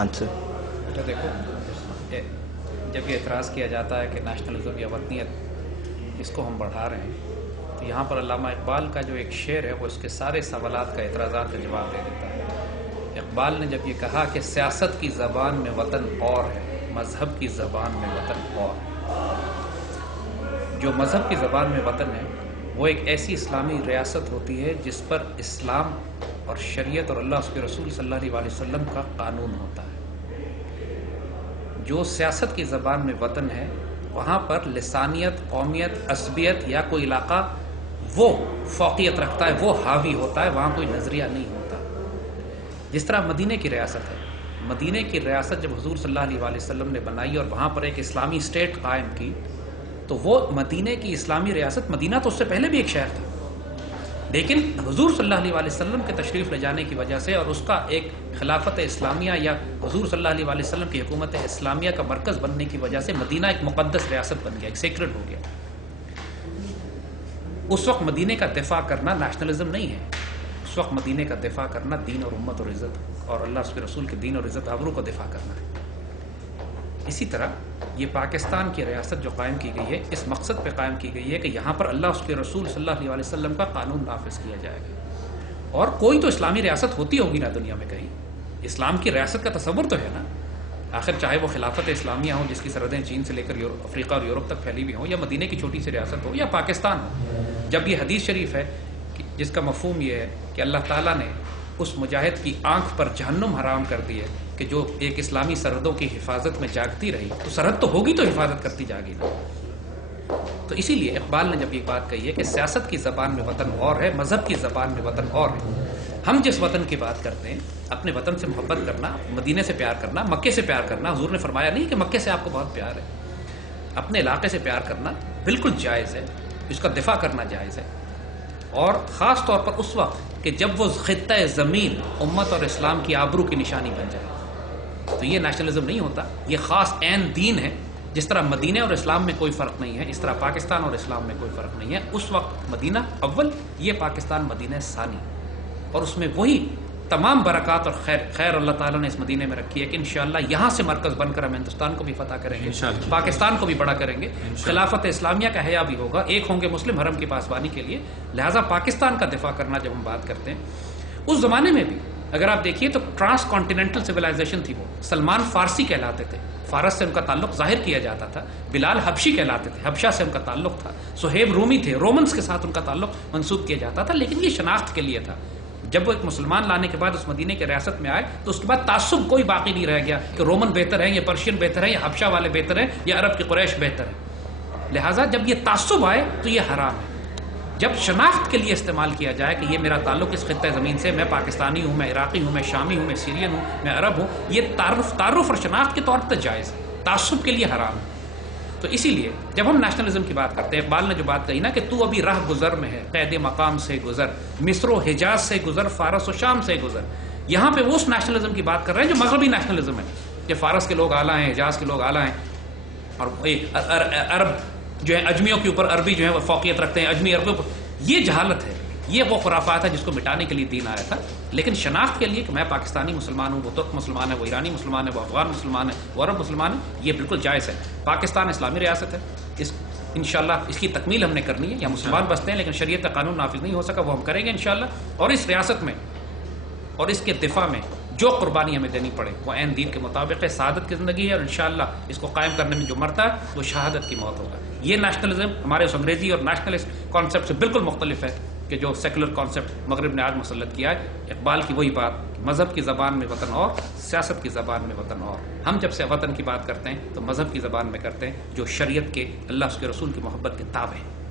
Answer. تو دیکھو جب یہ اعتراض کیا جاتا ہے کہ نیشنلزم یا وطنیت اس کو ہم بڑھا رہے ہیں، تو یہاں پر علامہ اقبال کا جو ایک شعر ہے وہ اس کے سارے سوالات کا اعتراضات کا جواب دے دیتا ہے۔ اقبال نے جب یہ کہا کہ سیاست کی زبان میں وطن اور ہے، مذہب کی زبان میں وطن اور ہے۔ جو مذہب کی زبان میں وطن ہے وہ ایک ایسی اسلامی ریاست ہوتی ہے جس پر اسلام اور شریعت اور اللہ اس کے رسول صلی اللہ علیہ وسلم کا قانون ہوتا ہے۔ جو سیاست کی زبان میں وطن ہے وہاں پر لسانیت، قومیت، عصبیت یا کوئی علاقہ وہ فوقیت رکھتا ہے، وہ حاوی ہوتا ہے، وہاں کوئی نظریہ نہیں ہوتا۔ جس طرح مدینے کی ریاست ہے، مدینے کی ریاست جب حضور صلی اللہ علیہ وسلم نے بنائی اور وہاں پر ایک اسلامی اسٹیٹ قائم کی، تو وہ مدینے کی اسلامی ریاست، مدینہ تو اس سے پہلے بھی ایک شہر تھا، لیکن حضور صلی اللہ علیہ وسلم کے تشریف لے جانے کی وجہ سے اور اس کا ایک خلافت اسلامیہ یا حضور صلی اللہ علیہ وسلم کی حکومت اسلامیہ کا مرکز بننے کی وجہ سے مدینہ ایک مقدس ریاست بن گیا، ایک سیکرڈ ہو گیا۔ اس وقت مدینے کا دفاع کرنا نیشنلزم نہیں ہے، اس وقت مدینے کا دفاع کرنا دین اور امت اور عزت اور اللہ اس کے رسول کے دین اور عزت آبرو کا دفاع کرنا ہے۔ اسی طرح یہ پاکستان کی ریاست جو قائم کی گئی ہے اس مقصد پہ قائم کی گئی ہے کہ یہاں پر اللہ اس کے رسول صلی اللہ علیہ وسلم کا قانون نافذ کیا جائے گا، اور کوئی تو اسلامی ریاست ہوتی ہوگی نا دنیا میں کہیں، اسلام کی ریاست کا تصور تو ہے نا، آخر چاہے وہ خلافت اسلامیہ ہو جس کی سرحدیں چین سے لے کر افریقہ اور یورپ تک پھیلی ہوئی ہوں، یا مدینے کی چھوٹی سی ریاست ہو، یا پاکستان ہو۔ جب یہ حدیث شریف ہے جس کا مفہوم یہ ہے کہ اللہ تعالیٰ نے اس مجاہد کی آنکھ پر جہنم حرام کر دی ہے کہ جو ایک اسلامی سرحدوں کی حفاظت میں جاگتی رہی، تو سرحد تو ہوگی تو حفاظت کرتی جاگی نا۔ تو اسی لیے اقبال نے جب یہ بات کہی ہے کہ سیاست کی زبان میں وطن اور ہے، مذہب کی زبان میں وطن اور ہے، ہم جس وطن کی بات کرتے ہیں، اپنے وطن سے محبت کرنا، مدینے سے پیار کرنا، مکے سے پیار کرنا، حضور نے فرمایا نہیں کہ مکے سے آپ کو بہت پیار ہے، اپنے علاقے سے پیار کرنا بالکل جائز ہے، اس کا دفاع کرنا جائز ہے، اور خاص طور پر اس وقت کہ جب وہ خطہ زمین امت اور اسلام کی آبرو کی نشانی بن جائے، تو یہ نیشنلزم نہیں ہوتا، یہ خاص عین دین ہے۔ جس طرح مدینہ اور اسلام میں کوئی فرق نہیں ہے، اس طرح پاکستان اور اسلام میں کوئی فرق نہیں ہے۔ اس وقت مدینہ اول، یہ پاکستان مدینہ ثانی، اور اس میں وہی تمام برکات اور خیر اللہ تعالیٰ نے اس مدینے میں رکھی ہے کہ انشاءاللہ یہاں سے مرکز بن کر ہم ہندوستان کو بھی فتح کریں گے، پاکستان کو بھی بڑا کریں گے، خلافت اسلامیہ کا حیا بھی ہوگا، ایک ہوں گے مسلم حرم کی پاسبانی کے لیے۔ لہٰذا پاکستان کا دفاع کرنا جب ہم بات کرتے ہیں، اس زمانے میں بھی اگر آپ دیکھیے تو ٹرانس کانٹیننٹل سویلائزیشن تھی، وہ سلمان فارسی کہلاتے تھے، فارس سے ان کا تعلق ظاہر کیا جاتا تھا، بلال حبشی کہلاتے تھے، حبشہ سے ان کا تعلق تھا، صہیب رومی تھے، رومنز کے ساتھ ان کا تعلق منسوب کیا جاتا تھا، لیکن یہ شناخت کے لیے تھا۔ جب وہ ایک مسلمان لانے کے بعد اس مدینے کے ریاست میں آئے تو اس کے بعد تعصب کوئی باقی نہیں رہ گیا کہ رومن بہتر ہے یا پرشین بہتر ہے یا حبشہ والے بہتر ہیں یا عرب کی قریش بہتر ہے۔ لہٰذا جب یہ تعصب آئے تو یہ حرام ہے۔ جب شناخت کے لیے استعمال کیا جائے کہ یہ میرا تعلق اس خطہ زمین سے، میں پاکستانی ہوں، میں عراقی ہوں، میں شامی ہوں، میں سیرین ہوں، میں عرب ہوں، یہ تعارف اور شناخت کے طور پر جائز ہے، تعصب کے لیے حرام ہے۔ تو اسی لیے جب ہم نیشنلزم کی بات کرتے ہیں، اقبال نے جو بات کہی نا کہ تو ابھی راہ گزر میں ہے، قید مقام سے گزر، مصر و حجاز سے گزر، فارس و شام سے گزر، یہاں پہ وہ اس نیشنلزم کی بات کر رہے ہیں جو مغربی نیشنلزم ہے، کہ فارس کے لوگ اعلیٰ ہیں، حجاز کے لوگ اعلیٰ ہیں، اور عرب جو ہے اجمیوں کے اوپر عربی جو ہے وہ فوقیت رکھتے ہیں، اجمی عربوں پر، یہ جہالت ہے، یہ وہ خرافات ہے جس کو مٹانے کے لیے دین آیا تھا۔ لیکن شناخت کے لیے کہ میں پاکستانی مسلمان ہوں، وہ ترک مسلمان ہے، وہ ایرانی مسلمان ہے، وہ افغان مسلمان ہے، وہ عرب مسلمان ہے، یہ بالکل جائز ہے۔ پاکستان اسلامی ریاست ہے، انشاءاللہ اس کی تکمیل ہم نے کرنی ہے، یا مسلمان بستے ہیں لیکن شریعت کا قانون نافذ نہیں ہو سکا، وہ ہم کریں گے انشاءاللہ، اور اس ریاست میں اور اس کے دفاع میں جو قربانی ہمیں دینی پڑے وہ عین دین کے مطابق ہے، سعادت کی زندگی ہے، اور انشاءاللہ اس کو قائم کرنے میں جو مرتا ہے وہ شہادت کی موت ہوگا۔ یہ نیشنلزم ہمارے اس انگریزی اور نیشنلسٹ کانسیپٹ سے بالکل مختلف ہے کہ جو سیکولر کانسیپٹ مغرب نے آج مسلط کیا ہے۔ اقبال کی وہی بات، مذہب کی زبان میں وطن اور، سیاست کی زبان میں وطن اور۔ ہم جب سے وطن کی بات کرتے ہیں تو مذہب کی زبان میں کرتے ہیں جو شریعت کے، اللہ اس کے رسول کی محبت کے تابع ہے۔